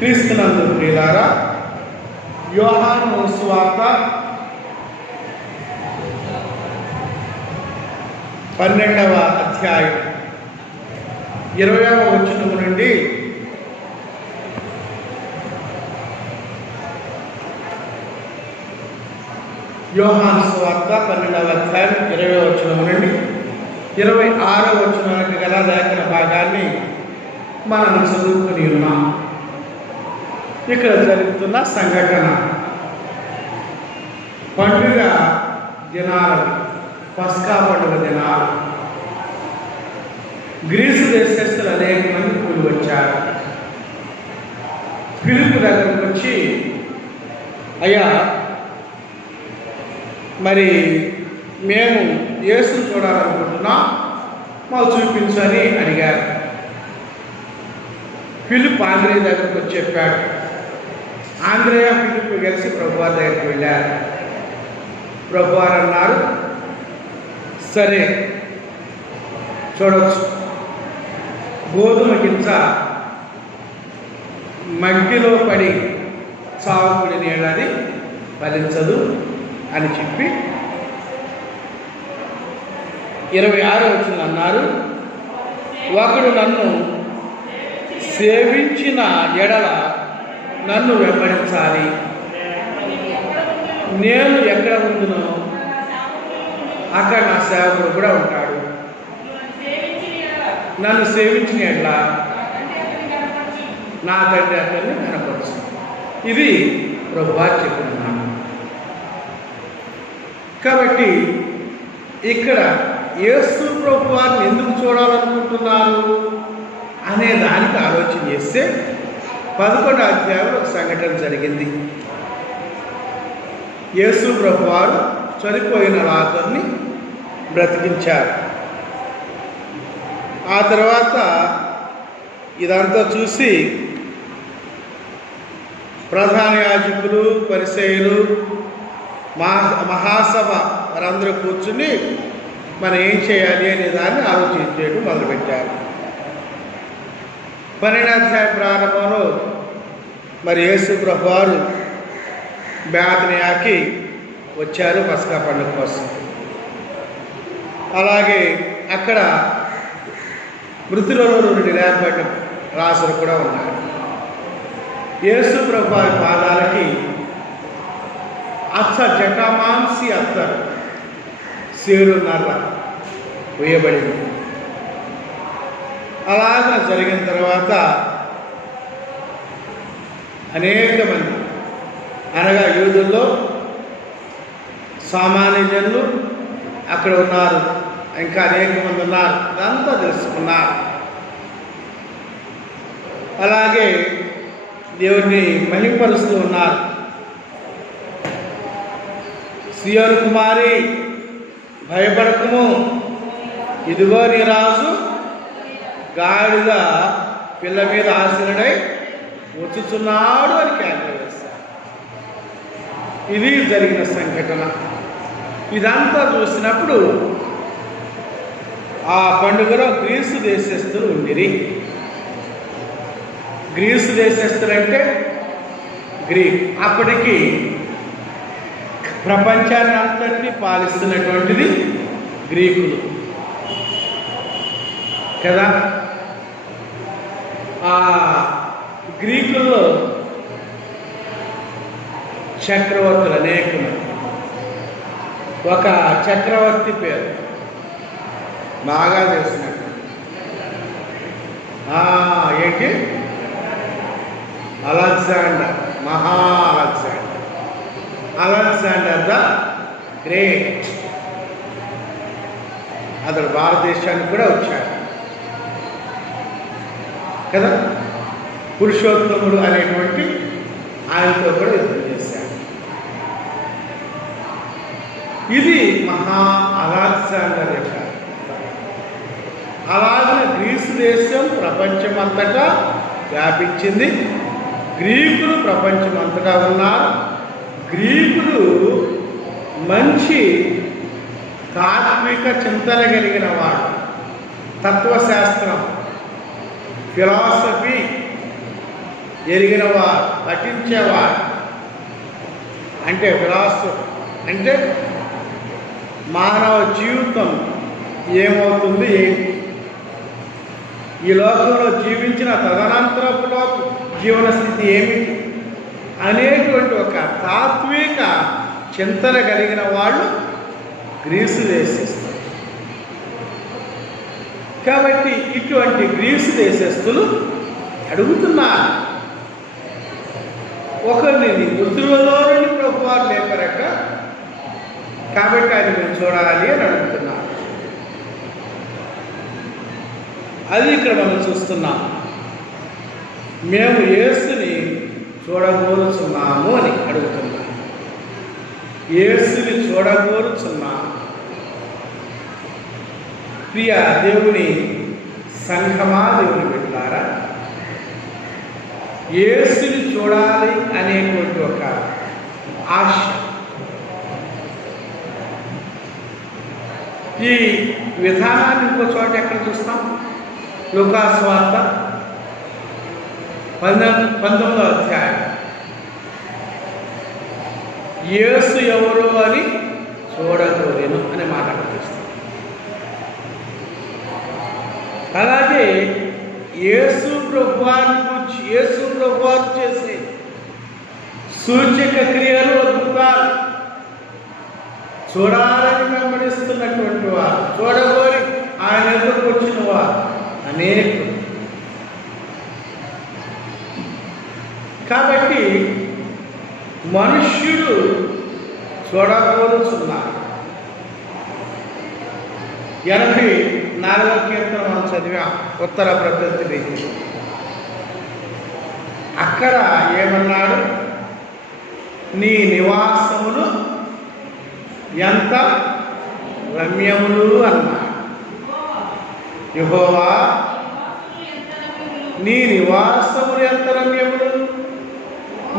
క్రీస్తునందు ప్రియులారా, యోహాను సువార్త 12వ అధ్యాయం 20వ వచనం నుండి యోహాను సువార్త 12వ అధ్యాయం 20వ వచనం నుండి 26వ వచనానికి గల లేఖన భాగాన్ని మనం చదువుకుని ఉన్నాం. ఇక్కడ జరుగుతున్న సంఘటన పండుగ దినాలు, పస్కా పండుగ దినాలు. గ్రీసు దేశస్తులు అనేక మంది కూలి వచ్చారు. ఫిలిప్పు దగ్గరకు వచ్చి, అయ్యా మరి మేము యేసును చూడాలనుకుంటున్నాం, మాకు చూపించని అడిగారు. ఫిలిప్ ఆంధ్రేయ దగ్గరకు వచ్చి చెప్పాడు. ఆంధ్రేయ ఫిలిప్ కలిసి ప్రభువారి దగ్గరికి వెళ్ళారు. ప్రభువారు అన్నారు, సరే చూడవచ్చు, గోధుమ గింజ మట్టిలో పడి చావుకుడి నీళ్ళని ఫలించదు అని చెప్పి 26వ వచనం అన్నారు, ఒకడు నన్ను సేవించిన ఎడల నన్ను వెంబడించాలి, నేను ఎక్కడ ఉంటునో అక్కడ నా సేవకుడు కూడా ఉంటాడు. నన్ను సేవించిన ఎడల నా తండ్రి అతన్ని కనపరుచు. ఇది ప్రభువారు చెప్పిన మాట. కాబట్టి ఇక్కడ యేసు ప్రభువారిని ఎందుకు చూడాలనుకుంటున్నారు అనే దానికి ఆలోచన చేస్తే 11వ అధ్యాయంలో ఒక సంఘటన జరిగింది. యేసు ప్రభువారు చనిపోయిన లాజరుని బ్రతికించారు. ఆ తర్వాత ఇదంతా చూసి ప్రధాన యాజకులు, పరిసయ్యులు, మహాసభ వారందరూ కూర్చుని మనం ఏం చేయాలి అనే దాన్ని ఆలోచించేయడం మొదలుపెట్టారు. 12వ అధ్యాయ ప్రారంభంలో మరి యేసు ప్రభువారు బేతనియాకి వచ్చారు పస్కా పండుగ కోసం. అలాగే అక్కడ మృతులలో నుండి లేపబడిన రాజులు కూడా ఉన్నారు. యేసు ప్రభువారి పాదాలకి జటామాంసి అత్తరు సేరున్నర వేయబడింది. అలాగా జరిగిన తర్వాత అనేక మంది, అనగా యూదుల్లో సామాన్య జనులు అక్కడ ఉన్నారు, ఇంకా అనేక మంది ఉన్నారు, అదంతా తెలుసుకున్నారు. అలాగే దేవుడిని మహిమపరుస్తూ ఉన్నారు. సియోను కుమారి భయపడకము, ఇదిగో నీ రాజు గాడిద పిల్ల మీద ఆసీనుడై వచ్చుచున్నాడు అని కేకలు వేశారు. ఇది జరిగిన సంఘటన. ఇదంతా చూసినప్పుడు ఆ పండుగలో గ్రీసు దేశస్తులు ఉండిరి. గ్రీసు దేశస్తులు అంటే గ్రీక్. అప్పటికి ప్రపంచాన్ని అంతటినీ పాలిస్తున్నటువంటిది గ్రీకులు కదా. ఆ గ్రీకుల్లో చక్రవర్తులు అనేకులు. ఒక చక్రవర్తి పేరు బాగా తెలిసినట్టు ఏంటి, అలెగ్జాండర్, మహా అలెగ్జాండర్ ద గ్రేట్. అతడు భారతదేశానికి కూడా వచ్చాడు కదా. పురుషోత్తముడు అనేటువంటి ఆయనతో కూడా యుద్ధం చేశాడు. ఇది మహా అలెగ్జాండర్ యొక్క. అలాగే గ్రీసు దేశం ప్రపంచమంతటా వ్యాపించింది. గ్రీకులు ప్రపంచమంతటా ఉన్నారు. గ్రీకులు మంచి తాత్విక చింతన కలిగిన వాడు. తత్వశాస్త్రం, ఫిలాసఫీ ఎరిగినవాడు, పఠించేవాడు. అంటే ఫిలాసఫీ అంటే మానవ జీవితం ఏమవుతుంది, ఏంటి, ఈ లోకంలో జీవించిన తదనంతరపు జీవన స్థితి ఏమిటి అనేటువంటి ఒక తాత్విక చింతన కలిగిన వాళ్ళు గ్రీసు దేశస్తులు. కాబట్టి ఇటువంటి గ్రీసు దేశస్తులు అడుగుతున్నారు, ఒకరిని మృతులలో నుండి ప్రభువారు లేపరక, కాబట్టి అది మేము చూడాలి అని అడుగుతున్నారు. అది ఇక్కడ మనం చూస్తున్నాం. మేము యేసుని చూడగోరుచున్నాము అని అడుగుతున్నాం. యేసుని చూడగోరుచున్నాము. ప్రియ దేవుని సంఘమా, దేవుని బిడ్డలారా, యేసుని చూడాలి అనేటువంటి ఒక ఆశ ఈ విధానాన్ని ఇంకో చోట ఎక్కడ చూస్తాం? లూకా సువార్త 19వ అధ్యాయం. యేసు ఎవరు అని చూడగోరెను అనే మాట చూస్తాం. అలాగే యేసు ప్రభువారు చేసే సూచక క్రియలు, అద్భుతాలు చూడాలని వెంబడిస్తున్నటువంటి వారు, చూడగోరి ఆయన ఎదురుకు వచ్చిన వారు అనేకులు. కాబట్టి మనుష్యుడు చూడగోరుచున్నారు. 84వ కీర్తన మనం చదివాం, ఉత్తర ప్రకృతి రీతి. అక్కడ ఏమన్నాడు? నీ నివాసములు ఎంత రమ్యములు అన్నాడు. యెహోవా నీ నివాసములు ఎంత రమ్యములు,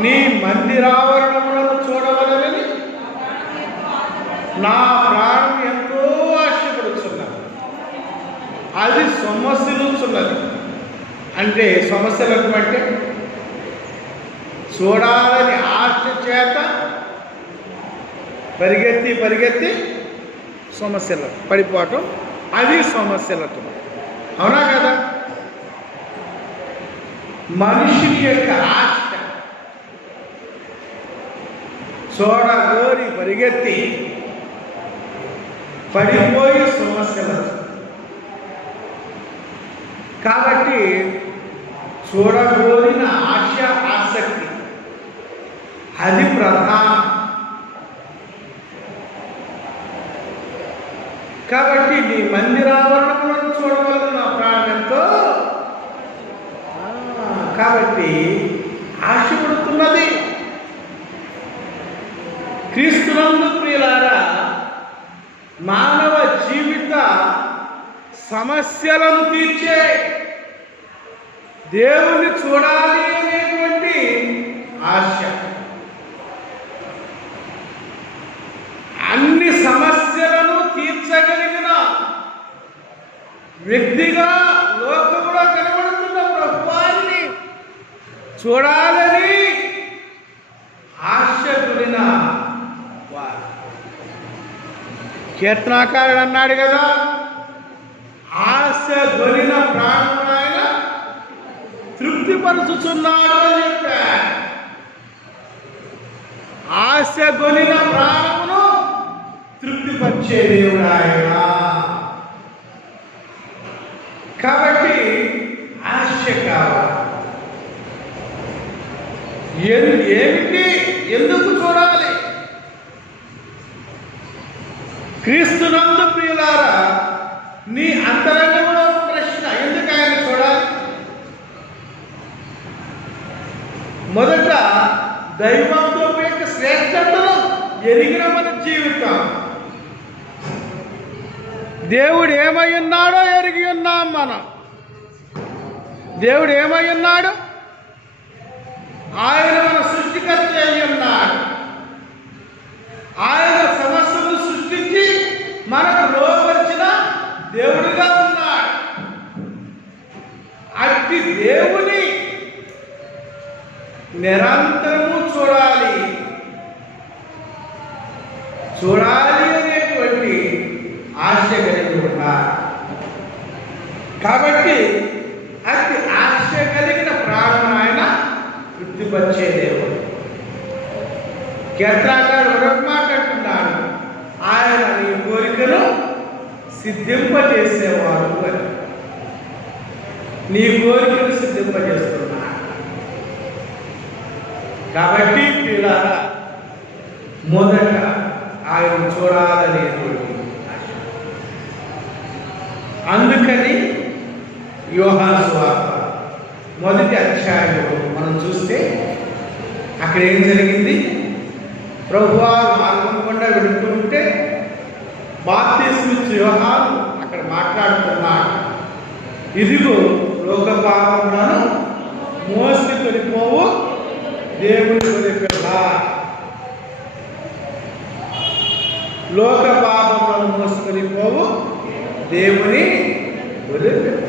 నీ మందిరావరణములను చూడవలనని నా ప్రాణం ఎంతో ఆశపడుచున్నది. అది సొమ్మసిల్లుచున్నది. అంటే సమస్యలకు అంటే చూడాలని ఆశ చేత పరిగెత్తి సమస్యలు పడిపోవటం, అది సమస్యలతో. అవునా కదా? మనిషి యొక్క ఆశ చూడగోరి పరిగెత్తి పడిపోయి సమస్యలతో. కాబట్టి చూడగోరిన ఆశ, ఆసక్తి అది ప్రధానం. కాబట్టి నీ మందిరావరణములను చూడవలన నా ప్రాణంతో, కాబట్టి ఆశపడుతున్నది. క్రీస్తునందు ప్రియులారా, మానవ జీవిత సమస్యలను తీర్చే దేవుని చూడాలి అనేటువంటి ఆశ, అన్ని సమస్యలను తీర్చగలిగిన వ్యక్తిగా లోకంలో కనబడుతున్న ప్రభువాన్ని చూడాలని ఆశ కలిగిన వారు. కీర్తనాకారుడు అన్నాడు కదా, ఆశ గొలిన ప్రాణం ఆయన తృప్తిపరుచుచున్నాడు అని చెప్పాడు. ఆశ గొలిన ప్రాణమును తృప్తిపరిచే దేవుడు ఆయన. కాబట్టి ఆశ కావాలి. ఏమిటి, ఎందుకు చూడాలి? క్రీస్తునందు ప్రియులారా, నీ అంతరంగంలో ప్రశ్న, ఎందుకు ఆయన చూడాలి? మొదట దైవంతో యొక్క శ్రేష్టతను ఎరిగిన మన జీవితం. దేవుడు ఏమై ఉన్నాడో ఎరిగి ఉన్నాం మనం. దేవుడు ఏమై ఉన్నాడు? ఆయన మన సృష్టికర్త అయి ఉన్నాడు. ఆయన సమస్యను సృష్టించి మనకు లోపరిచిన దేవుడిగా ఉన్నాడు. అట్టి దేవుని నిరంతరము చూడాలి అనేటువంటి ఆశ కలిగి ఉన్నారు. కాబట్టి అతి ఆశ కలిగిన ప్రాణం ఆయన తృప్తిపరిచే దేవుడు. కీర్తనకారుడు మరొక మాట అంటున్నాడు, ఆయన నీ కోరికను సిద్ధింపజేసేవాడు అని. నీ కోరికను సిద్ధింపజేస్తున్నాడు. కాబట్టి పిల్లల మొదట ఆయన చూడాలనేటువంటి ఆశ. అందుకని యోహాను సువార్త 1వ అధ్యాయంలో మనం చూస్తే అక్కడ ఏం జరిగింది? ప్రభువారు మార్గం గుండా వెళుతుంటే బాప్తిస్మిచ్చు యోహాను అక్కడ మాట్లాడుతున్నాడు, ఇదిగో లోక పాపములను మోసుకొనిపోవు దేవుని గొర్రెపిల్ల. లోక పాపములను మోసుకొనిపోవు దేవుని గొర్రెపిల్ల.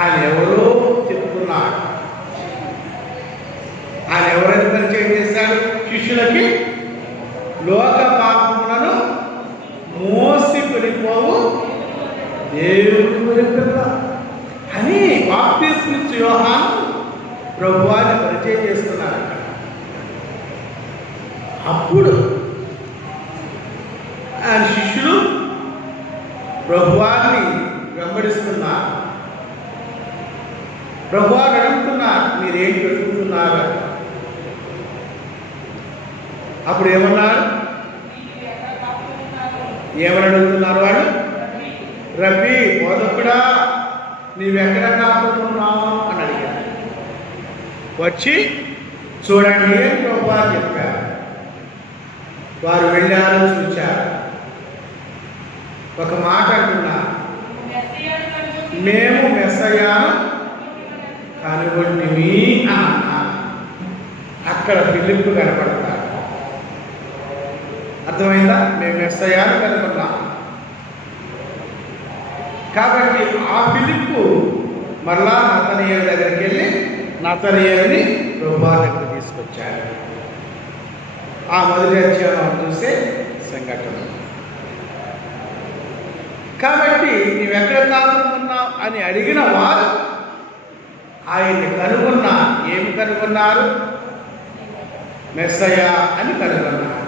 ఆయన ఎవరో చెప్తున్నాడు. ఆయన ఎవరైనా పరిచయం చేశాడు శిష్యులకి? లోక పాపములను మోసుకొనిపోవు దేవుని గొర్రెపిల్ల అని బాప్తిస్మిచ్చు యోహాను ప్రభువాన్ని పరిచయం చేస్తున్నారు. అప్పుడు ఆయన శిష్యులు ప్రభువాన్ని వెంబడిస్తున్నారు. ప్రభువారు అడుగుతున్నారు, మీరేంటి వెతుకుతున్నారు? అప్పుడు ఏమన్నారు? ఏమని అడుగుతున్నారు వాళ్ళు? రబ్బీ, బోధకుడా, నీవెక్కడ కాపుతున్నావు అని అడిగారు. వచ్చి చూడండి అని ప్రభువారు చెప్పారు. వారు వెళ్ళారు, చూచారు. ఒక మాట అంటున్నారు, మేము మెస్సయ్యను కనుగొంటిమి అని అన్నారు. అక్కడ ఫిలిప్పు కనపడతారు. అర్థమైందా? మేము మెస్సయ్యను కనుగొన్నాం. కాబట్టి ఆ ఫిలిప్పు మరలా నతనయేలు దగ్గరికి వెళ్ళి నతనయేలుని ప్రభువారి దగ్గరికి తీసుకొచ్చారు. ఆ మొదటి అధ్యాయం చూసే సంఘటన. కాబట్టి నీవెక్కడ కాపుతున్నావు అని అడిగిన వారు ఆయన్ని కనుగొన్నారు. ఏమి కనుగొన్నారు? మెస్సయ్య అని కనుగొన్నారు.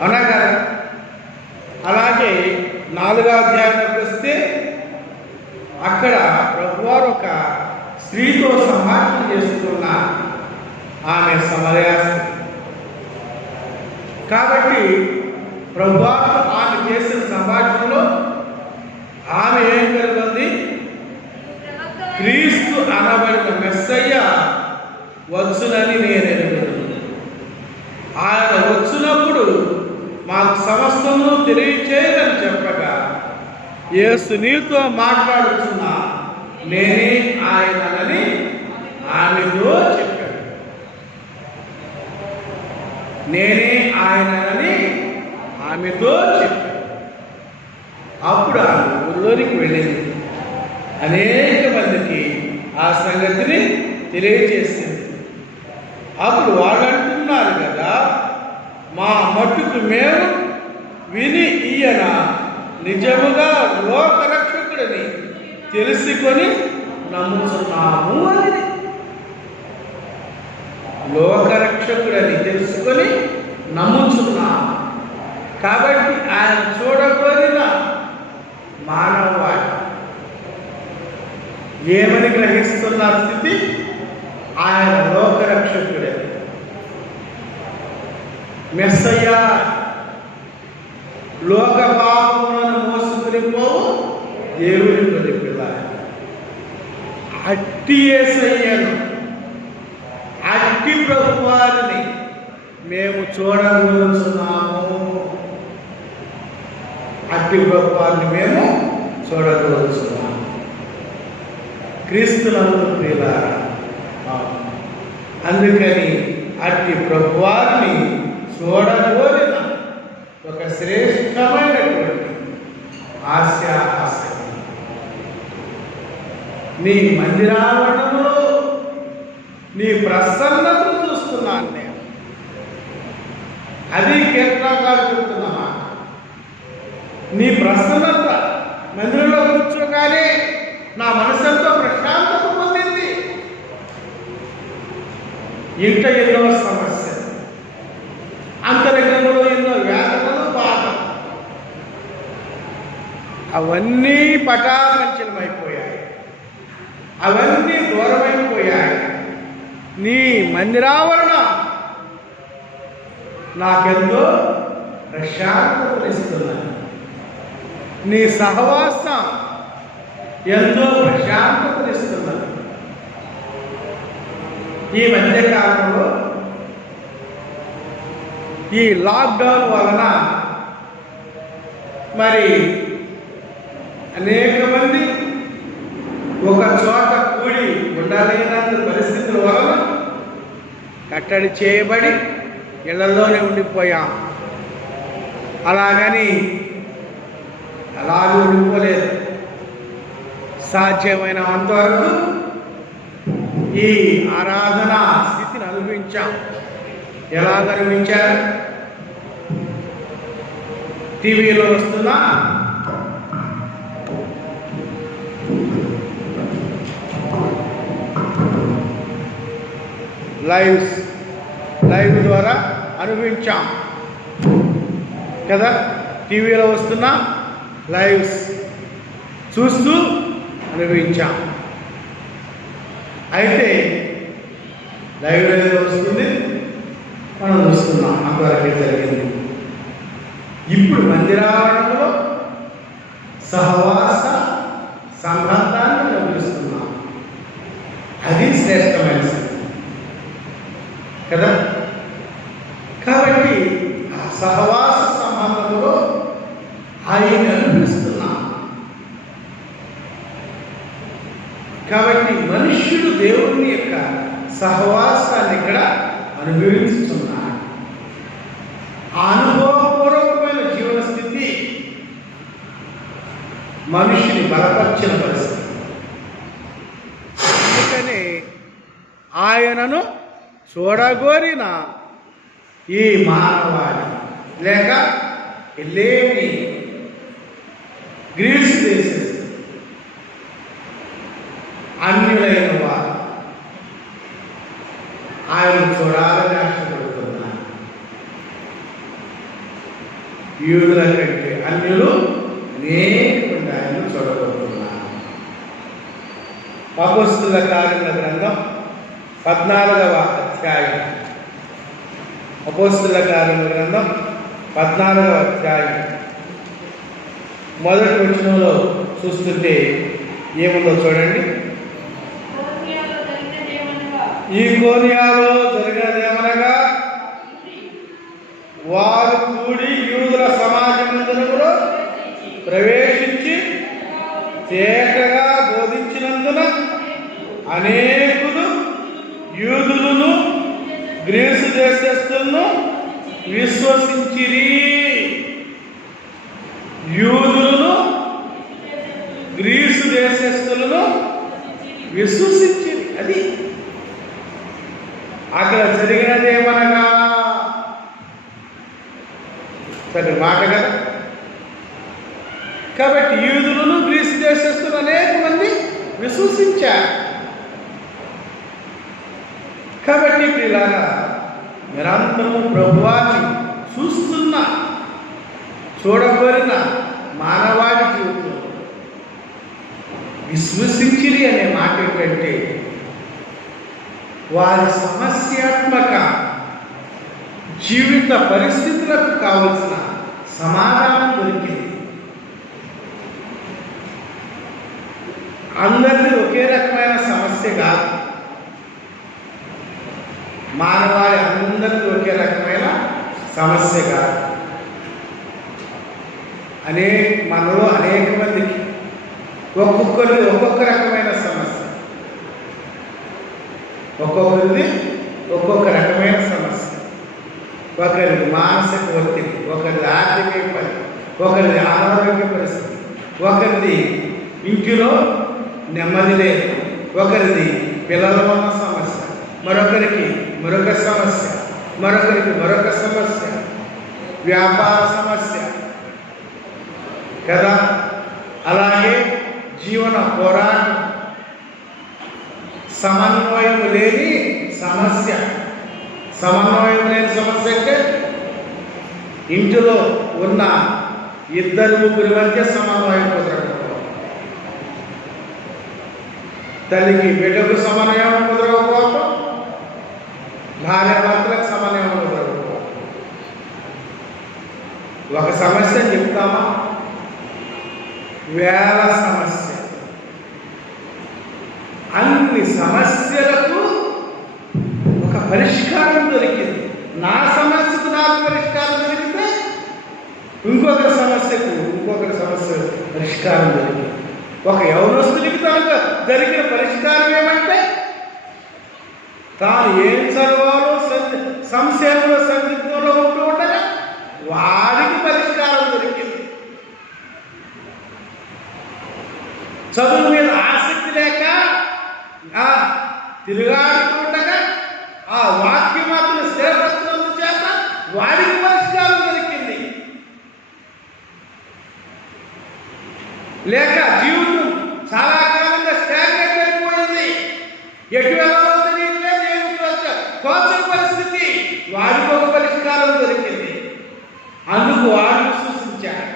అవునా కదా? అలాగే 4వ అధ్యాయంలోకి వస్తే అక్కడ ప్రభువారు ఒక స్త్రీతో సంభాషణ చేస్తున్నారు. ఆమె సమరయాస్త్రి. కాబట్టి ప్రభువారు ఆమె చేసిన సంభాషణలో ఆమె ఏం కలుగుతుంది? క్రీస్తు అనబడిన మెస్సయ్య వచ్చునని నేను ఎరుగుదును. ఆయన వచ్చినప్పుడు మాకు సమస్తము తెలియచేయదని చెప్పగా, యేసు నీతో మాట్లాడుతున్నా నేనే ఆయనని ఆమెతో చెప్పాడు. నేనే ఆయనని ఆమెతో చెప్పాడు. అప్పుడు ఆమె ఊరిలోనికి వెళ్ళింది. అనేక మందికి ఆ సంగతిని తెలియజేసింది. అప్పుడు వాళ్ళు అంటున్నారు కదా, మా మట్టుకు మేము విని ఈయన నిజముగా లోకరక్షకుడిని తెలుసుకొని నమ్ముతున్నాము అని. లోకరక్షకుడని తెలుసుకొని నమ్ముతున్నాము. కాబట్టి ఆయన చూడబోయిన మానవాళి ఏమని గ్రహిస్తున్న స్థితి? ఆయన లోకరక్షకుడే, మెస్సయ్య, లోక పాపములను మోసుకొనిపోవు దేవుని గొర్రెపిల్ల. అట్టి యేసయ్యను, అట్టి ప్రభువారిని మేము చూడగలుగుతున్నాము. అట్టి ప్రభువారిని మేము చూడగలుగుతున్నాము. క్రీస్తునందు ప్రియులారా, అందుకని అట్టి ప్రభువారిని చూడగోరిన ఒక శ్రేష్టమైనటువంటి ఆశ, ఆసక్తి నీ మందిరావరణంలో నీ ప్రసన్నతను చూస్తున్నాను నేను. అది కీర్తనకారు చెబుతున్నా. నీ ప్రసన్నత మందిరంలో కూర్చోగానే నా మనసంతో ప్రశాంతత పొందింది. ఇంట ఎన్నో సమస్యలు, అంతరంగంలో ఎన్నో వేదనలు, బాధలు, అవన్నీ పటాపంచలమైపోయాయి, అవన్నీ దూరమైపోయాయి. నీ మందిరావరణ నాకెంతో ప్రశాంతతనిస్తున్నది. నీ సహవాసం ఎంతో ప్రశాంతతనిస్తున్నది. ఈ మధ్యకాలంలో ఈ లాక్డౌన్ వలన మరి అనేక మంది ఒక చోట కూడి ఉండలేనంత పరిస్థితుల వలన కట్టడి చేయబడి ఇళ్లలోనే ఉండిపోయాం. అలాగని అలాగే ఉండిపోలేదు. సాధ్యమైనంతవరకు ఈ ఆరాధన స్థితిని అనుభవించాం. ఎలాగ అనుభవించారు? టీవీలో వస్తున్న లైవ్ ద్వారా అనుభవించాం కదా. టీవీలో వస్తున్న లైవ్స్ చూస్తూ అనుభవించాం. అయితే లైవ్ ఏదో వస్తుంది, మనం చూస్తున్నాం. అంతవరకే జరిగింది. ఇప్పుడు మందిరావరణంలో సహవాస సంబంధాన్ని అనుభవిస్తున్నాం. అది శ్రేష్టమైన స్థితి కదా. కాబట్టి ఆ సహవాస సంబంధంలో ఆయన అనుభవిస్తున్నాం. కాబట్టి మనుష్యుడు దేవుని యొక్క సహవాసాన్ని ఇక్కడ అనుభవిస్తున్నాడు. అనుభవపూర్వకమైన జీవన స్థితి మనుషుని బలపరిచిన పరిస్థితి. అందుకని ఆయనను చూడగోరిన ఈ మానవాళి లేక లేని గ్రీస్ దేశం అన్యులైన వారు ఆయన చూడాలని ఆశపడుతున్నారు. యూదుల కంటే అన్యులు అనేక మంది ఆయనను చూడబోతున్నారు. అపోస్తలుల కార్యముల గ్రంథం 14వ అధ్యాయం. అపోస్తలుల కార్యముల గ్రంథం 14వ అధ్యాయం మొదటి వచనంలో చూస్తుంటే ఏముందో చూడండి. ఈ కోనియాలో జరిగినదేమనగా వారు కూడి యూదుల సమాజమందులో ప్రవేశించి తేటగా బోధించినందున అనేకులు యూదులను గ్రీసు దేశస్థులను విశ్వసించిరి. యూదులను గ్రీసు దేశస్థులను విశ్వసించిరి. అది అక్కడ జరిగినదేమనగా సరే మాట కదా. కాబట్టి యూదులను గ్రీసు దేశస్థులు అనేక మంది విశ్వసించారు. కాబట్టి ప్రియులారా, నిరంతరము ప్రభువాన్ని చూస్తున్న చూడబడిన మానవాళి జీవితంలో విశ్వసించిరి అనే మాట ఏంటంటే వారి సమస్యాత్మక జీవిత పరిస్థితులకు కావలసిన సమాధానం దొరికింది. అందరిది ఒకే రకమైన సమస్య కాదు. మానవాళి అందరిది ఒకే రకమైన సమస్య కాదు. మనలో అనేక మందికి ఒక్కొక్కరిది ఒక్కొక్క రకమైన సమస్య, ఒక్కొక్కరిది ఒక్కొక్క రకమైన సమస్య. ఒకరిది మానసిక ఒత్తిడి, ఒకరిది ఆర్థిక ఇబ్బంది, ఒకరిది అనారోగ్య పరిస్థితి, ఒకరిది ఇంటిలో నెమ్మది లేదు. ఒకరిది పిల్లల ఉన్న సమస్య, మరొకరికి మరొక సమస్య, మరొకరికి మరొక సమస్య, వ్యాపార సమస్య కదా. అలాగే జీవన పోరాటం, సమన్వయం లేని సమస్య. సమన్వయం లేని సమస్య అంటే ఇంటిలో ఉన్న ఇద్దరు ముగ్గురి మధ్య సమన్వయం కుదరకపోవడం, తల్లికి బిడ్డకు సమన్వయం కుదరకపోవడం, భార్య భర్తలకు సమన్వయం కుదరకపోవడం. ఒక సమస్య చెప్తామా, వేల సమస్య. అన్ని సమస్యలకు ఒక పరిష్కారం దొరికింది. నా సమస్యకు నాకు పరిష్కారం దొరికితే ఇంకొకరి సమస్యకు ఇంకొకరి సమస్య పరిష్కారం దొరికింది. ఒక యవనస్తుడికి తనకు జరిగిన పరిష్కారం ఏమంటే తాను ఏం చదవాలో సంశయంలో సందిగ్ధంలో ఉంటూ ఉండగా వారికి పరిష్కారం దొరికింది. చదువు మీద ఆసక్తి లేక తిరుగాడుతూ ఉండగా ఆ వాక్యమాత్రం స్థిరపరచడం చేత వాడికి పరిష్కారం దొరికింది. లేక జీవితం చాలా కాలంగా స్టాగ్నెట్ అయిపోయింది, ఎటు వెళ్ళాలో తెలియట్లేదు, తోచని పరిస్థితి, వాడికి ఒక పరిష్కారం దొరికింది. అందుకు వాడు విశ్వసించాడు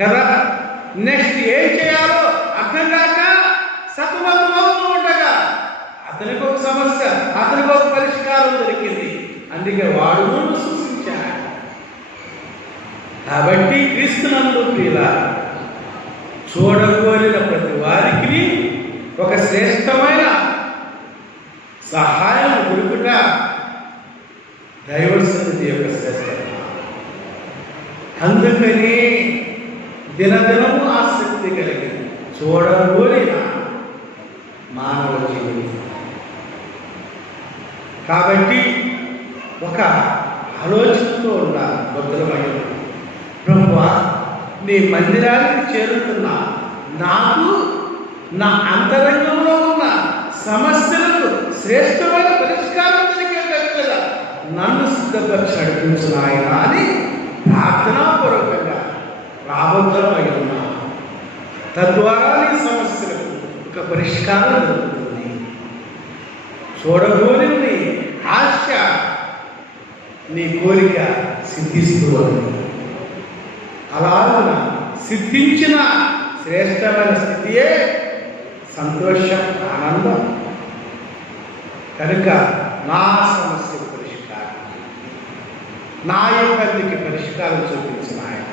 కదా. నెక్స్ట్ ఏం చేయాలో అర్థం కాక సతమతమవుతూ ఉండగా అతనికి ఒక సమస్య, అతనికి ఒక పరిష్కారం దొరికింది. అందుకే వాడు విశ్వసించాడు. కాబట్టి క్రీస్తునందు ప్రియులా, చూడగోరిన ప్రతి వారికి ఒక శ్రేష్టమైన సహాయం దొరుకుట దైవ సన్నిధి యొక్క శ్రేష్టత. అందుకని దినదినము ఆసక్తి కలిగి చూడగోరిన మానవ జీవితం. కాబట్టి ఒక ఆలోచనతో ఉండాలి. భద్రమైన ప్రభువా, నీ మందిరానికి చేరుతున్నా నాకు నా అంతరంగంలో ఉన్న సమస్యలకు శ్రేష్టమైన పరిష్కారం దొరికేటట్లుగా నన్ను సిద్ధపరిచి నడిపించిన ఆయన అని ప్రార్థనాపూర్వకంగా రాబోతులమై ఉన్నా. తద్వారా నీ సమస్యలకు ఒక పరిష్కారం దొరుకుతుంది. చూడగోని నీ ఆశ, నీ కోరిక సిద్ధిస్తూ ఉంది. అలాగున సిద్ధించిన శ్రేష్టమైన స్థితియే సంతోషం, ఆనందం. కనుక నా సమస్యకు పరిష్కారం, నా ఇబ్బందికి పరిష్కారం చూపించిన ఆయన.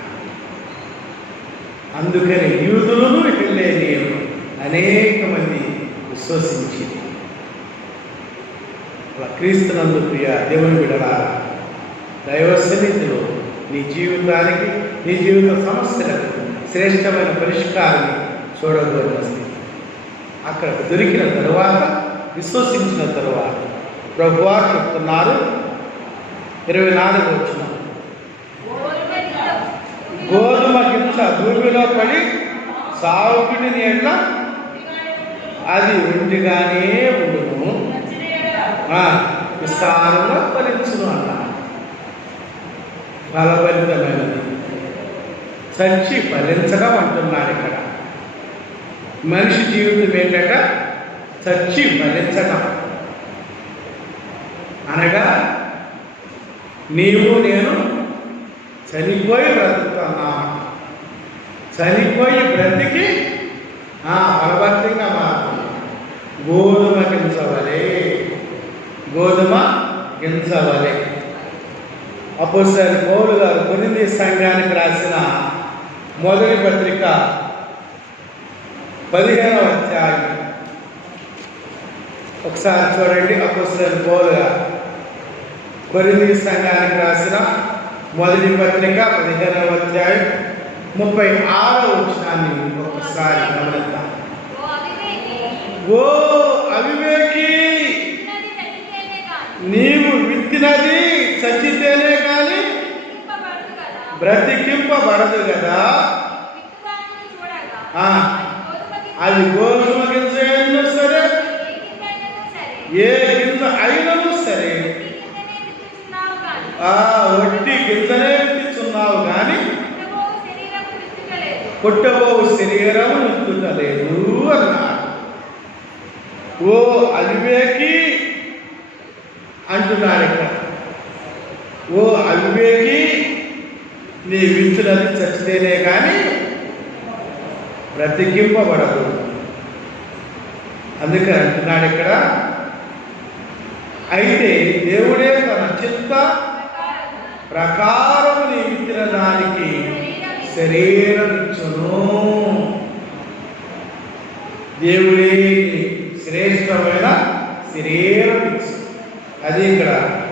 అందుకని యూదులను హెల్లేనీయులు అనేక మంది విశ్వసించి క్రీస్తునందు ప్రియ దేవుని బిడ్డలారా, దైవ సన్నిధిలో నీ జీవితానికి, నీ జీవిత సమస్యలకు శ్రేష్టమైన పరిష్కారాన్ని చూడగలిగిన స్థితి అక్కడ దొరికిన తరువాత, విశ్వసించిన తరువాత ప్రభువారు చెప్తున్నారు 24 వచనం, గోధుమ గింజ భూమిలో పడి సాగుకుని నీళ్ళ అది ఒంటిగానే ఉండును, విస్తారంగా ఫలించును అన్నారు. ఫలభరితమైనది చచ్చి ఫలించడం అంటున్నాడు ఇక్కడ. మనిషి జీవితం ఏంటట? చచ్చి ఫలించడం అనగా నీవు నేను చనిపోయి బ్రతుకుతున్నాను. చనిపోయి బ్రతికి ఫలభరితంగా మారుతుంది. గోధుమ గింజవలే, గోధుమ గింజవలే. అపోస్తలుడైన పౌలు గారు కొరింథీ సంఘానికి రాసిన మొదటి పత్రిక 15వ అధ్యాయం ఒకసారి చూడండి. అపోస్తలుడైన పౌలు గారు కొరింథీ సంఘానికి రాసిన మొదటి పత్రిక 15వ అధ్యాయం 36వ వచనాన్ని ఒకసారి గమనిద్దాం. ఓ అవివేకి, నీవు విత్తినది చచ్చితేనే కానీ బ్రతికింపబడదు కదా. ఆ, అది గోధుమ గింజ అయినా సరే, ఏ గింజ అయినను సరే, వడ్డీ గింజనే విత్తుచున్నావు కానీ పుట్టబోవు శరీరం విత్తుటలేదు అన్నాడు. ఓ అవివేకి అంటున్నాడు ఇక్కడ. ఓ అవివేకి, నీ విత్తులది చచ్చితేనే కానీ బ్రతికింపబడదు. అందుకని అంటున్నాడు ఇక్కడ, అయితే దేవుడే తన చిత్త ప్రకారం నీ విత్తిన దానికి శరీరం ఇచ్చును. దేవుడే శ్రేష్టమైన శరీరం ఇచ్చు. అది ఇక్కడ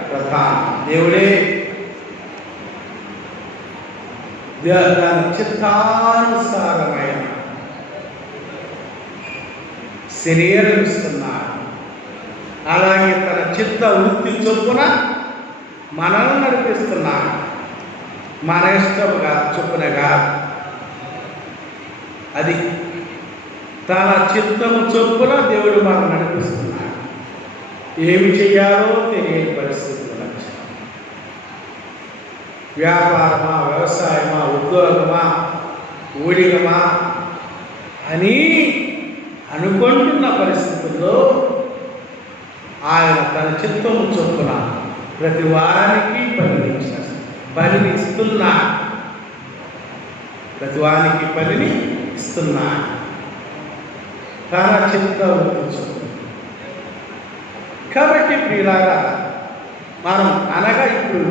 ప్రధానం. దేవుడే దాని చిత్తానుసారమైన శరీరం ఇస్తున్నాడు. అలాగే తన చిత్త వృత్తి చొప్పున మనల్ని నడిపిస్తున్నాడు. మన ఇష్టముగా చొప్పునగా, అది తన చిత్తము చొప్పున దేవుడు మనం నడిపిస్తున్నాడు. ఏమి చెయ్యాలో తెలియని పరిస్థితులు వచ్చాయి. వ్యాపారమా, వ్యవసాయమా, ఉద్యోగమా, ఊడిగమా అని అనుకుంటున్న పరిస్థితుల్లో ఆయన తన చిత్తము చొప్పున ప్రతి వారానికి పనిని ఇస్తున్నా. ప్రతి వారికి పనిని ఇస్తున్నా. తన చిత్తం చొప్పున. కాబట్టి ప్రియులారా, మనం అనగా ఇప్పుడు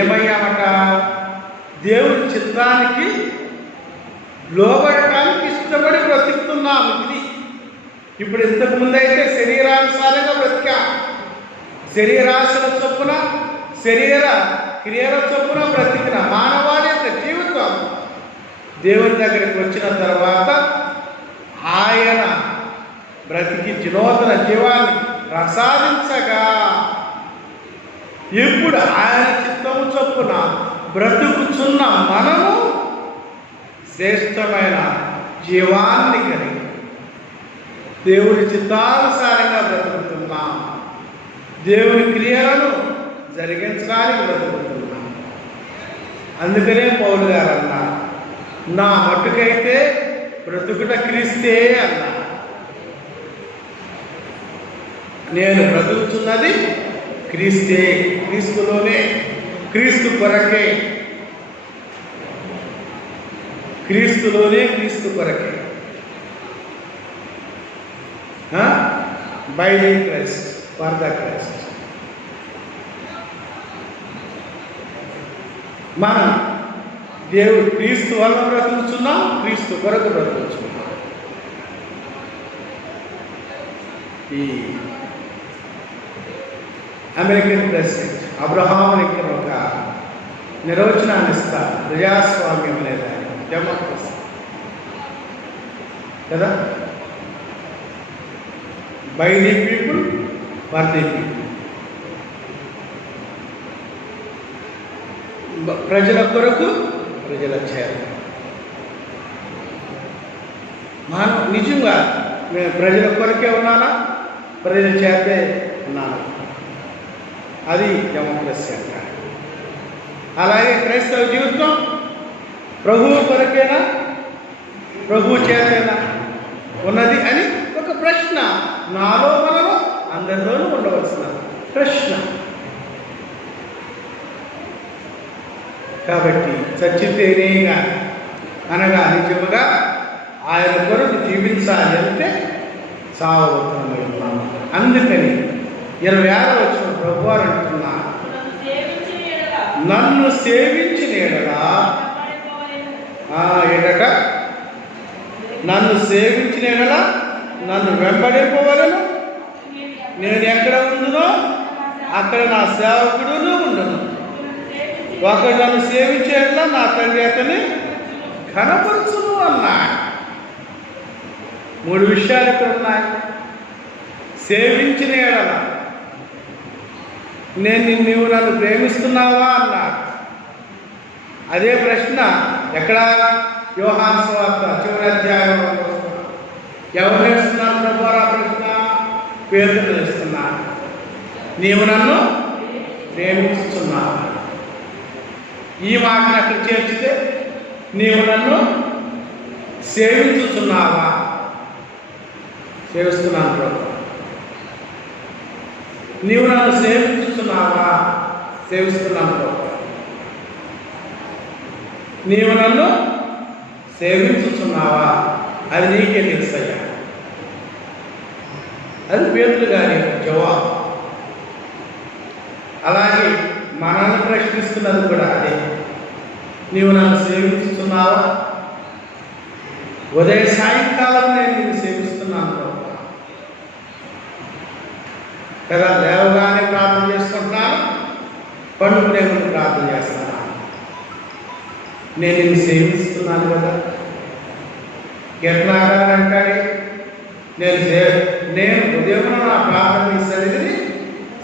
ఏమయ్యామట? దేవుడి చిత్తానికి లోబడటానికి ఇష్టపడి బ్రతుకుతున్నాము. ఇది ఇప్పుడు ఇంతకు ముందైతే శరీరానుసారంగా బ్రతికా, శరీరాశల చొప్పున, శరీర క్రియల చొప్పున బ్రతికిన మానవాళి యొక్క జీవితం దేవుని దగ్గరికి వచ్చిన తర్వాత ఆయన బ్రతికించి నూతన జీవాన్ని ప్రసాదించగా, ఇప్పుడు ఆయన చిత్తము చొప్పున బ్రతుకుచున్న మనము శ్రేష్టమైన జీవాన్ని కలిగి దేవుడి చిత్తానుసారంగా బ్రతుకుతున్నాం. దేవుని క్రియలను జరిగించడానికి బ్రతుకుతున్నాం. అందుకనే పౌలు గారు అన్నారు, నా మట్టుకైతే బ్రతుకుట క్రీస్తే అన్నా. నేను బ్రతుకుతున్నది క్రీస్తే, క్రీస్తులోనే, క్రీస్తు కొరకే, క్రీస్తులోనే, క్రీస్తు కొరకే. By the Christ, for the Christ. మనం దేవుడు క్రీస్తు వల్ల బ్రతుకుతున్నాం, క్రీస్తు కొరకు బ్రతుకుతున్నాం. ఈ అమెరికన్ ప్రెసిడెంట్ అబ్రహాం లింకన్ ఒక నిర్వచనాన్ని ఇస్తారు, ప్రజాస్వామ్యం లేదా డెమోక్రసీ కదా. By the people, for the people. ప్రజల కొరకు, ప్రజల చేత. మనం నిజంగా ప్రజల కొరకే ఉన్నానా, ప్రజల చేతే ఉన్నాను. అది డెమోక్రసీ అంటారు. అలాగే క్రైస్తవ జీవితం ప్రభువు కొరకేనా, ప్రభువు చేతేనా ఉన్నది అని ఒక ప్రశ్న నాలో మనలో అందరిలోనూ ఉండవలసిన ప్రశ్న. కాబట్టి చచ్చితేనేగా అనగా నిజముగా ఆయన కొరకు జీవించాలి అంటే సావబోతున్నమై ఉన్నాము. అందుకని 26వ వచనం ప్రభువారు అంటున్నా, నన్ను సేవించిన ఎడలా ఏడట, నన్ను సేవించిన ఎడలా నన్ను వెంబడింపవలను. నేను ఎక్కడ ఉండునో అక్కడ నా సేవకుడును ఉండను. ఒకడు నన్ను సేవించేట్లా నా తండ్రి అతని కనపరచును అన్నాడు. 3 విషయాలు ఇక్కడ ఉన్నాయి. సేవించిన ఎడల, నీవు నన్ను ప్రేమిస్తున్నావా అన్నాడు. అదే ప్రశ్న ఎక్కడ? యోహాను సువార్త చివరి అధ్యాయంలో ఎవరు నేర్చుకున్నారు ప్రభువారు ఆ ప్రశ్న? పేతురు నేర్చుకున్నారు. నీవు నన్ను ప్రేమిస్తున్నావు. ఈ మాటను అక్కడ చేర్చితే నీవు నన్ను సేవించుతున్నావా? సేవిస్తున్నాను ప్రభు. నీవు నన్ను సేవించుతున్నావా? సేవిస్తున్నాను ప్రభు. నీవు నన్ను సేవించుతున్నావా? అది నీకే తెలుసయ్యా. అది పేతురు గారి జవాబు. అలాగే మనల్ని ప్రశ్నిస్తున్నది కూడా అదే. నీవు నన్ను సేవించుతున్నావా? ఉదయ సాయంకాలం నేను నిన్ను సేవిస్తున్నాను కదా. లేవగానే ప్రార్థన చేసుకుంటున్నాను, పండుకునే ముందు ప్రార్థన చేస్తున్నాను. నేను నిన్ను సేవిస్తున్నాను కదా. ఎట్లాగా అంటాడే, నేను ఉదయం నా ప్రార్థన సరిగ్గా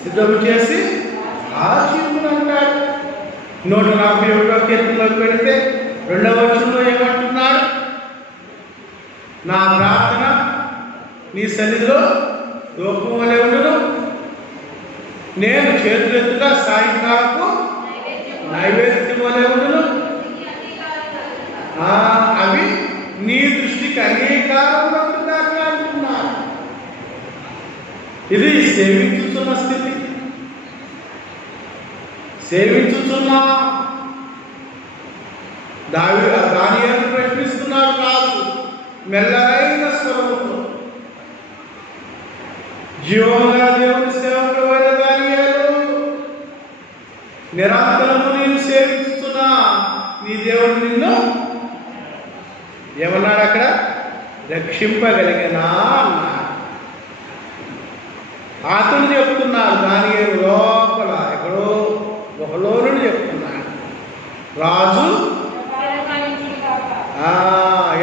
సిద్ధం చేసి ఆశీర్వదం అంటాడు. 141వ కీర్తనలోకి పెడితే 2వ వచనంలో ఏమంటున్నాడు? నా ప్రార్థన నీ సన్నిధిలో ధూపం వలె ఉండును. నేను చేతులెత్తుగా సాయంకాలపు నైవేద్యం వలె ఉండును. అవి నీ దృష్టికి అంగీకారంలో అంటున్నాను. ఇది సేవించుతున్న స్థితి. సేవించుతున్నా దానియేలు ప్రశ్నిస్తున్నాడు కాదు, మెల్లైన స్వరముతో. జీవముగా దేవుని సేవకుడైన దానియేలు, నిరంతరము నేను సేవించుతున్నా నీ దేవుడు నిన్ను ఏమన్నాడు అక్కడ? రక్షింపగలిగినా అన్నాడు. అతను చెప్తున్నాడు, దానియేలు లోపల ఎక్కడో ఒకలో నుండి చెప్తున్నాడు. రాజు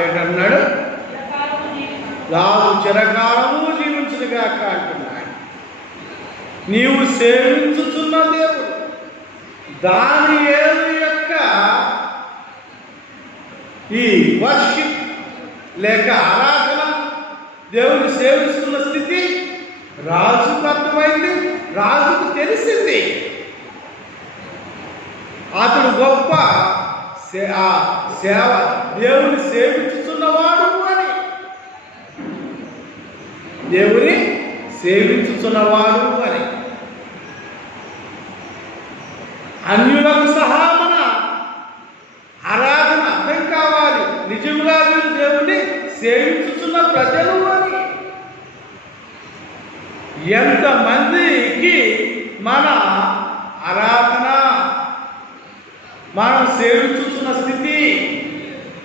ఏంటన్నాడు? రాజు చిరకాలము జీవించుగాక అంటున్నాడు. నీవు సేవించుతున్న దేవుడు దానియేలు యొక్క ఈ వర్షిప్ లేక ఆరాధన, దేవుని సేవిస్తున్న స్థితి రాజుకు అర్థమైంది, రాజుకు తెలిసింది. అతడు గొప్ప సేవ, దేవుని సేవించుతున్నవాడు అని. దేవుని సేవించుతున్నవాడు అని. అన్యులకు సహా మన ఆరాధన అర్థం కావాలి. నిజంగా మీరు దేవుని సేవించుతున్న ప్రజలు అని. ఎంతమందికి మన ఆరాధన, మనం సేవించుతున్న స్థితి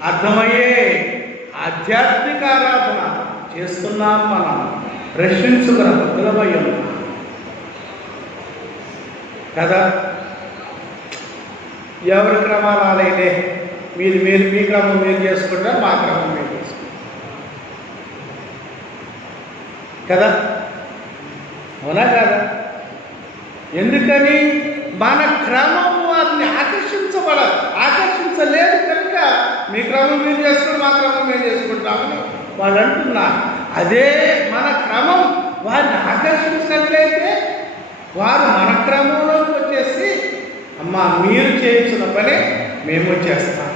అర్థమయ్యే ఆధ్యాత్మిక ఆరాధన చేస్తున్నాం. మనం ప్రశ్నించుకున్న భక్తులమయ్యం కదా. ఎవరి క్రమాలు అలాగే మీరు మీ క్రమం మీరు చేసుకుంటారు, మా క్రమం మీరు చేసుకుంటారు కదా. అవునా కదా? ఎందుకని? మన క్రమం వారిని ఆకర్షించలేదు కనుక మీ క్రమం మీరు చేసుకుని మా క్రమం మేము చేసుకుంటామని వాళ్ళు అంటున్నారు. అదే మన క్రమం వారిని ఆకర్షించినట్లయితే వారు మన క్రమంలోకి వచ్చేసి, అమ్మా మీరు చేయించిన పని మేము చేస్తాం,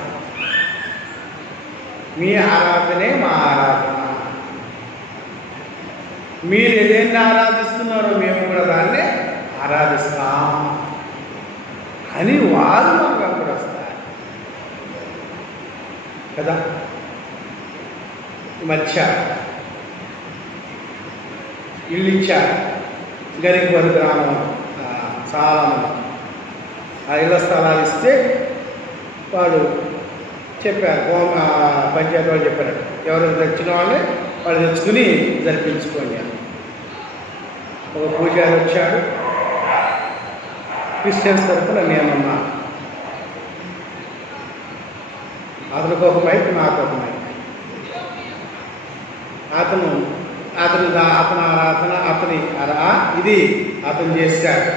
మీ ఆరాధనే మా ఆరాధన, మీరు ఏదైనా ఆరాధిస్తున్నారో మేము కూడా దాన్ని ఆరాధిస్తాం అని వారు మాకు అప్పుడు వస్తారు కదా. మధ్య ఇల్లు ఇచ్చారు గరికవరం గ్రామం చాలామంది. ఆ ఇళ్ల స్థలాలు ఇస్తే వాడు చెప్పారు, పంచాయతీ వాళ్ళు చెప్పారు, ఎవరు తెచ్చిన వాళ్ళే వాళ్ళు తెచ్చుకుని జరిపించుకోండి అని. ఒక పూజారి వచ్చాడు, క్రిస్టియన్స్ తరఫున నేనున్నా. అతనికి ఒక మైక్, నాకు ఒక మైక్. అతను ఇది అతను చేశాడు.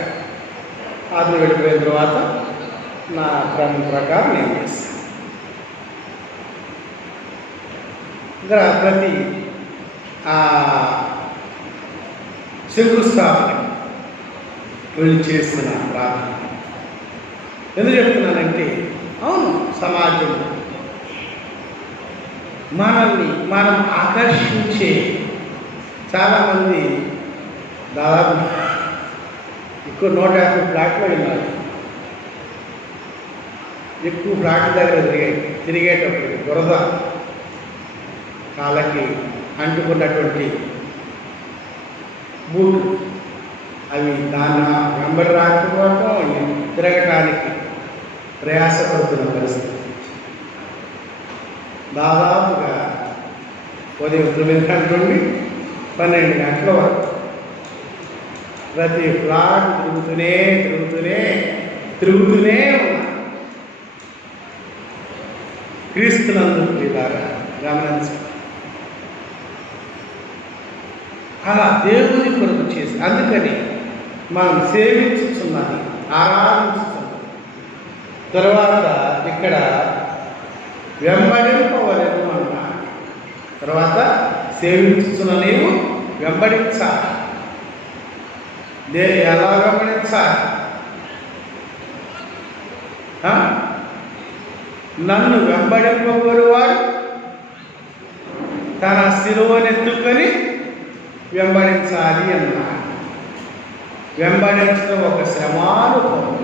అతను వెళ్ళిపోయిన తర్వాత నా క్రమం ప్రకారం నేను చేశాను. ఇంకా ప్రతి శంకుస్థాపన వీళ్ళు చేస్తున్న ప్రార్థన. ఎందుకు చెప్తున్నానంటే, అవును, సమాజం మనల్ని మనం ఆకర్షించే చాలామంది దాదాపు ఎక్కువ 150 ఫ్లాట్లు వెళ్ళాలి. ఎక్కువ ఫ్లాట్ దగ్గర తిరిగేటప్పుడు బురద కాళ్ళకి అంటుకున్నటువంటి బూట్లు అవి దాన్ని వెంబడి రాకపోవటం, తిరగటానికి ప్రయాసపడుతున్న పరిస్థితి. దాదాపుగా ఉదయం 9 గంటల నుండి 12 గంటల వరకు ప్రతి ఫ్లాట్ తిరుగుతూనే ఉన్నారు. క్రీస్తునందు ప్రియులారా గమనించండి. అలా దేవుని కొరకు చేసి, అందుకని మనం సేవించుతున్నది, ఆరాధించుతున్నది. తర్వాత ఇక్కడ వెంబడింపవలను అన్నారు. తర్వాత సేవించుతున్న నీవు వెంబడించాలి. ఎలా వెంబడించాలి? నన్ను వెంబడింపగోరువాడు తన శిలువనెత్తుకొని వెంబడించాలి అన్నాడు. వెంబడించడం ఒక శ్రమానుభవం,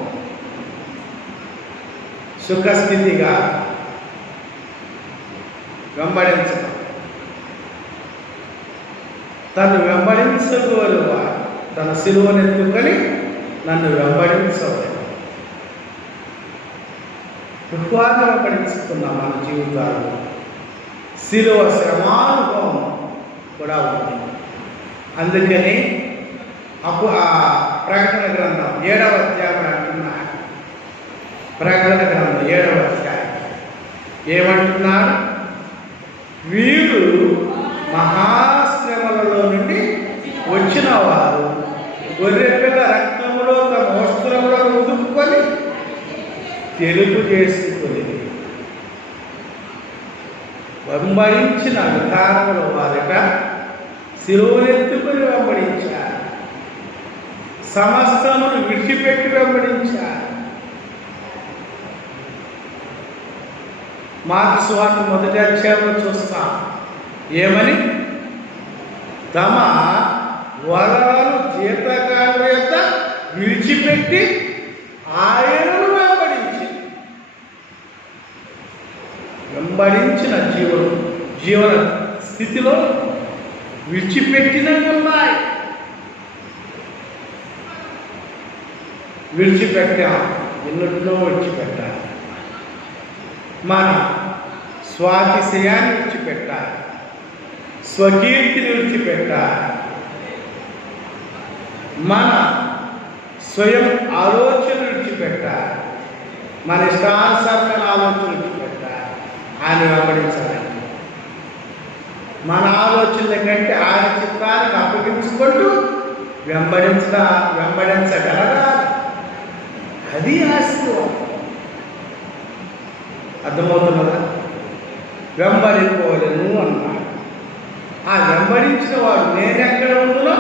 సుఖస్థితిగా వెంబడించడం. తను వెంబడించగోరువాడు తన శిలువనెత్తుకొని నన్ను వెంబడించవాలి. ప్రభువును వెంబడిస్తున్న మన జీవితాల్లో శిలువ శ్రమానుభవం కూడా ఉంది. అందుకని ప్రకటన గ్రంథం 7వ అధ్యాయం అంటున్నాడు. ప్రకటన గ్రంథం 7వ అధ్యాయం ఏమంటున్నాడు? వీరు మహాశ్రమలలో నుండి వచ్చిన వారు గొర్రెపిల్ల రక్తములో తమ వస్త్రములను ఉదుపుకొని తెలుగు చేసుకుని వెంబడించిన విధానంలో వారట శిలువనెత్తుకొని వెంబడించారు. సమస్తమును విడిచిపెట్టి వెంబడించారు. మార్కు సువార్త 1వ అధ్యాయంలో చూస్తాం. ఏమని? తమ వలలను జీతగాళ్ళ యొక్క విడిచిపెట్టి ఆయనను వెంబడించిన జీవన స్థితిలో విడిచిపెట్టినవి ఉన్నాయి. విడిచిపెట్టాం, ఎన్నటిలో విడిచిపెట్టాలి. మన స్వాతిశయాన్ని విడిచిపెట్టాలి, స్వకీర్తిని విడిచిపెట్టాలి, మన స్వయం ఆలోచన విడిచిపెట్టాలి, మన ఇష్టానుసారమైన ఆలోచన విడిచిపెట్టాలి. ఆయన వెంబడించాలి. మన ఆలోచనల కంటే ఆయన చిత్తానికి అప్పగించుకుంటూ వెంబడించగలగాలి. అది ఆశీర్వాదం. అర్థమవుతున్నదా? వెంబడిపోలేను అన్నాడు. ఆ వెంబడించిన వాడు నేనెక్కడ ఉండునో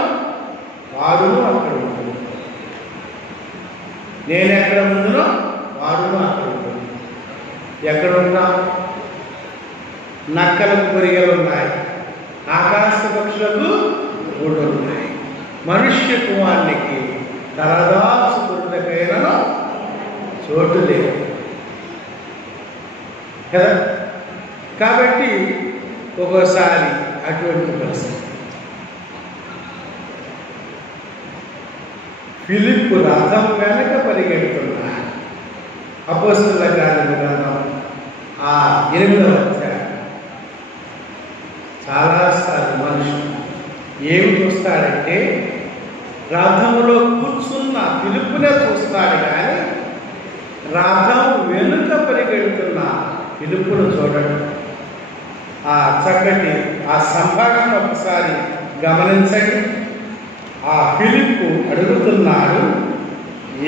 వాడును అక్కడ ఉండును. నేనెక్కడ ఉండునో వాడును అక్కడ ఉండును. ఎక్కడ ఉంటాం? నక్కలకు పొరిగలు ఉన్నాయి, ఆకాశ పక్షులకు గూడులు ఉన్నాయి, మనుష్య కుమారునికి తలదాచుకున్నకైనా చోటు లేదు కదా. కాబట్టి ఒక్కోసారి అటువంటి పరిస్థితి. ఫిలిప్పు రథం వెనక పరిగెడుతున్నా. అపోస్తలుల గ్రంథం 8వ అధ్యాయం. చాలాసార్లు మనుషులు ఏమి చూస్తాడంటే రథంలో కూర్చున్న ఫిలిప్పునే చూస్తాడు, కానీ రథం వెనుక పరిగెడుతున్న ఫిలిప్పును చూడడు. ఆ చక్కటి ఆ సంభాషణ ఒకసారి గమనించండి. ఆ ఫిలిప్పు అడుగుతున్నాడు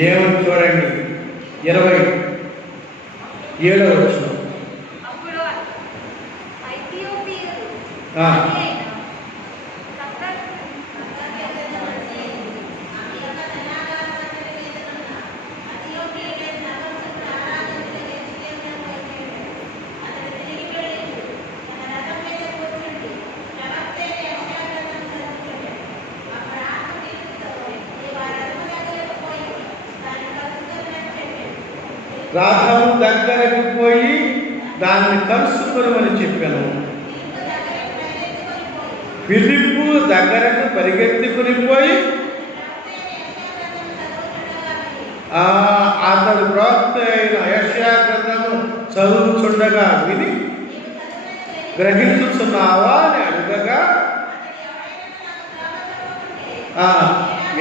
ఏమని చూడండి. 27వ వచనం. ఆ, రథము దగ్గరకు పోయి దాన్ని కలుసుకొనమని చెప్పాను. ఫిలిప్పు దగ్గరకు పరిగెత్తుకుని పోయి అతడు ప్రవక్త అయిన యెషయా గ్రంథము చదువుచుండగా విని గ్రహించుచున్నావా అని అడగగా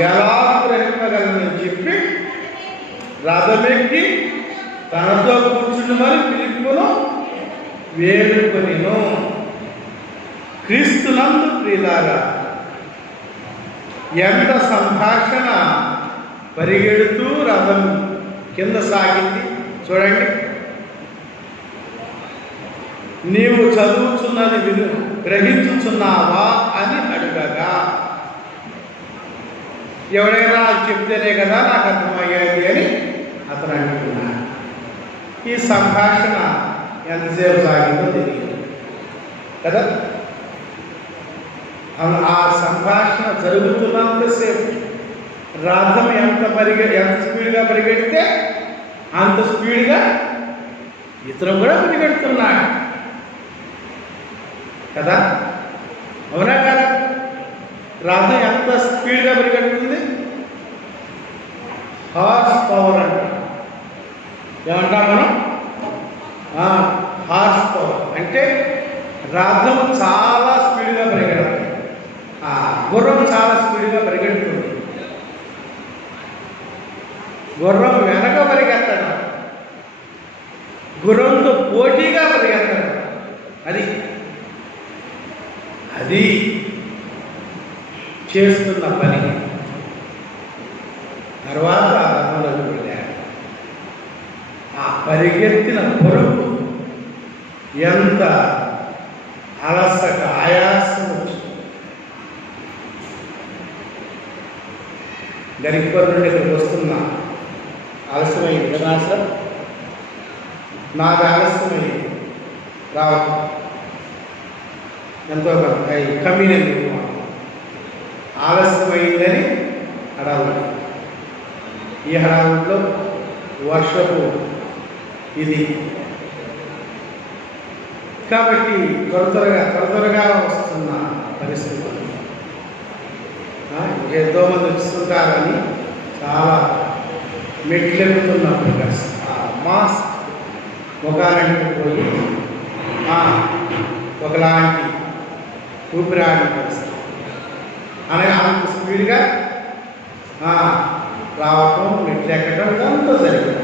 ఎలా గ్రహింపగలనని చెప్పి రథమెక్కి తనతో కూర్చుండమని ఫిలిప్పును వేడుకొనెను. క్రీస్తునందు ప్రియులారా, ఎంత సంభాషణ పరిగెడుతూ రథం కింద సాగింది చూడండి. నీవు చదువుచున్నది విను, గ్రహించుచున్నావా అని అడగగా, ఎవరైనా చెప్తేనే కదా నాకు అర్థమయ్యేది అని అతను అంటున్నాడు. ఈ సంభాషణ ఎంతసేపు సాగిందో తెలియదు కదా. ఆ సంభాషణ జరుగుతున్నంతసేపు రథం ఎంత స్పీడ్గా పరిగెడితే అంత స్పీడ్గా ఇతను కూడా పరిగెడుతున్నాడు కదా. అవునా కదా? రథం ఎంత స్పీడ్గా పరిగెడుతుంది? హార్స్ పవర్ అంట. ఏమంటాం మనం? హార్స్ పవర్ అంటే రథం చాలా స్పీడ్గా పరిగెడతాయి. గుర్రం చాలా స్పీడ్గా పరిగెడుతుంది. గుర్రం వెనక పరిగెత్తడం, గుర్రంతో పోటీగా పరిగెత్తడం, అది చేస్తున్న పని. తర్వాత రథంలోకి వెళ్ళాడు. ఆ పరిగెత్తిన పరుగు ఎంత అలసట, ఆయాసం వచ్చింది. గరికపర్ నుండి ఇక్కడికి వస్తున్నా, ఆలస్యమైంది కదా సార్. నాది ఆలస్యమైంది రావటం. ఎంతో కమ్యూనిటీ ఆలస్యమైందని హడావుడి. ఈ హడావుడిలో వర్షపు ఇది కాబట్టి త్వరగా వస్తున్న పరిస్థితి. ఎంతో మంది వస్తుంటారని చాలా మెట్లెక్కుతున్నప్పుడు మాస్క్ ముఖానికి పోయి ఒకలాంటి ఊపిరాడి పరిస్థితి అనగా అంత స్పీడ్గా రావటం, మెట్లు ఎక్కడం ఇదంతా జరిగింది.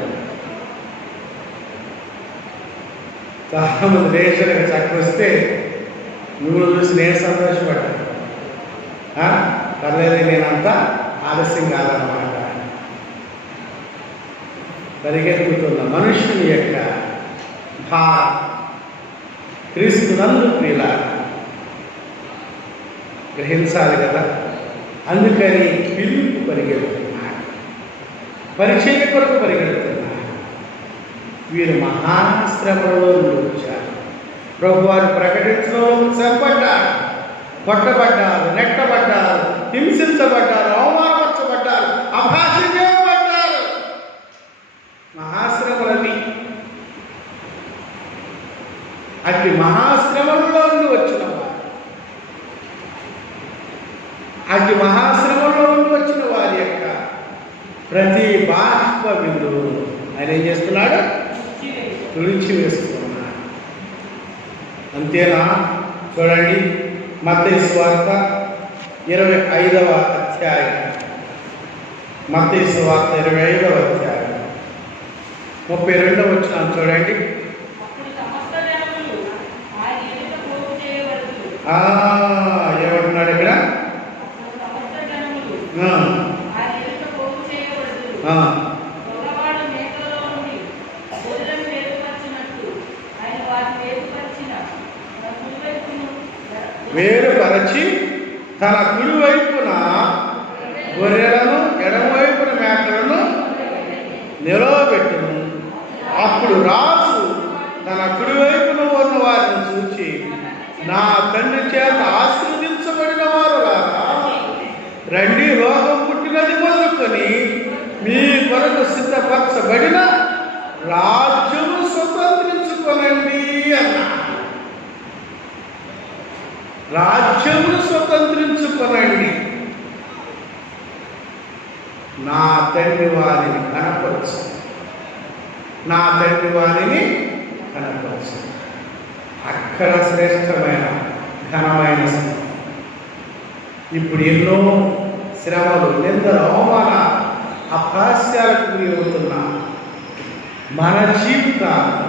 చాలామంది రేషన్గా చక్కవస్తే మిమ్మల్ని చూసి నేను సంతోషపడ్డాను. పర్లేదు, నేనంతా ఆలస్యం కాదన్నమాట. పరిగెత్తుతున్న మనుషుని యొక్క భారం క్రీస్తునందు ప్రియులారా గ్రహించాలి కదా. అందుకని ఫిలిప్పు పరిగెడుతున్నాడు, పరిచర్య కొరకు పరిగెడుతున్నాడు. వీరు మహాశ్రమలో వచ్చారు. ప్రభువారు ప్రకటించడం శ్రమపడ్డారు, కొట్టబడ్డారు, నెట్టబడ్డారు, హింసించబడ్డారు, అవమానపరచబడ్డారు, అభాషించబడ్డారు. మహాశ్రమలని అట్టి మహాశ్రమంలో నుండి వచ్చిన వారి యొక్క ప్రతి బాష్ప బిందువు ఆయన ఏం చేస్తున్నాడు? తుడిచి వేస్తున్నాడు. అంతేనా? చూడండి, మత్తయి సువార్త 25వ అధ్యాయం. మత్తయి సువార్త 25వ అధ్యాయం 32వ వచనం చూడండి. ఏమంటున్నాడు ఇక్కడ? తన కుడి వైపున గొర్రెలను ఎడమవైపున మేకలను నిలవబెట్టును. అప్పుడు రాజు తన కుడి వైపున ఉన్న వారిని చూచి, నా తండ్రి చేత ఆశీర్వదించబడిన వారు రండి, లోకం పుట్టినది మొదలుకొని మీ కొరకు సిద్ధపరచబడిన రాజ్యము స్వతంత్రించుకొనండి అన్నా. రాజ్యమును స్వతంత్రించుకొనండి, నా తండ్రి వారిని కనపరచు, నా తండ్రి వారిని కనపరచు. అక్కడ శ్రేష్టమైన ఘనమైన స్థితి. ఇప్పుడు ఎన్నో శ్రమలు, నిందలు, అవమాన అపహాస్యాలకు గురవుతున్న మన జీవితాలు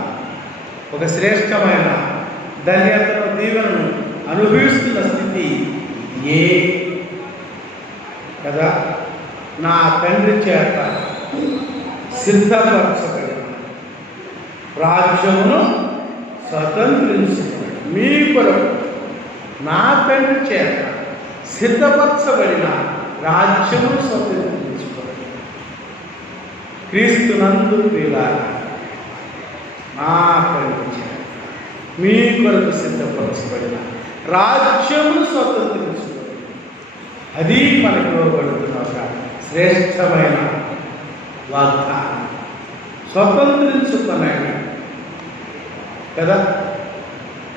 ఒక శ్రేష్టమైన ధన్యతను, దీవెనను అనుభవిస్తున్న స్థితి ఏ కదా. నా తండ్రి చేత సిద్ధపరచబడిన రాజ్యమును స్వతంత్రించుకోండి. మీ కొరకు నా తండ్రి చేత సిద్ధపరచబడిన రాజ్యమును స్వతంత్రించుకోండి. క్రీస్తునందు ప్రియులారా, నా తండ్రి చేత మీ కొరకు సిద్ధపరచబడిన రాజ్యమును స్వతంత్రించుకోండి. అది మనకు ఇవ్వబడుతున్న ఒక శ్రేష్టమైన వాగ్దానం. స్వతంత్రించుకున్నాడు కదా.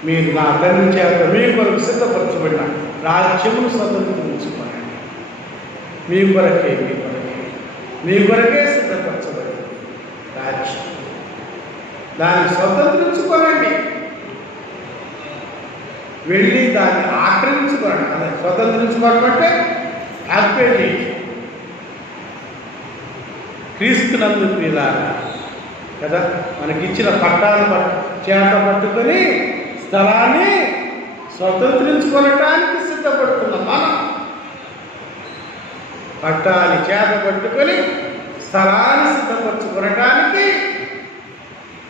మీరు నా తండ్రి చేత మీ కొరకు సిద్ధపరచబడిన రాజ్యమును స్వతంత్రించుకున్నాడు. మీ కొరకే సిద్ధపరచబడింది రాజ్యం. దాన్ని స్వతంత్రించుకోనండి, వెళ్ళి దాన్ని ఆక్రమించుకోండి. అదే స్వతంత్రించుకోవడం అంటే ఆక్యుపై. క్రీస్తునందు ప్రియులారా కదా, మనకిచ్చిన పట్టాలు చేత పట్టుకొని స్థలాన్ని స్వతంత్రించుకోవటానికి సిద్ధపడుతున్నాం మనం. పట్టాన్ని చేత పట్టుకొని స్థలాన్ని సిద్ధపరచుకోవటానికి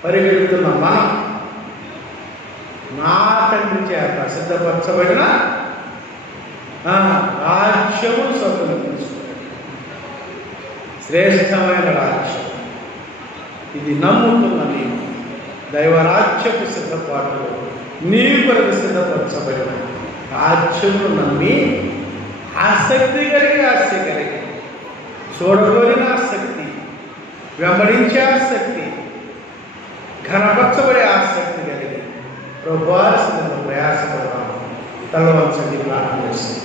పరిగెడుతున్నాం మనం. నా తండ్రి చేత సిద్ధపరచబడిన రాజ్యము స్వతంత్రించుకోండి. శ్రేష్టమైన రాజ్యం ఇది. నమ్ముతున్న నీవు దైవరాజ్యపు సిద్ధపాటులో నీ కొరకు సిద్ధపరచబడిన రాజ్యమును నమ్మి ఆసక్తి కలిగి చూడగలిగిన ఆసక్తి, వెంబడించే ఆసక్తి, ఘనపరచబడే ఆసక్తి కలిగి ప్రభువారి సిద్ధంలో ప్రయాసపడతాము. తలవంచండి, ప్రార్థన చేస్తాం.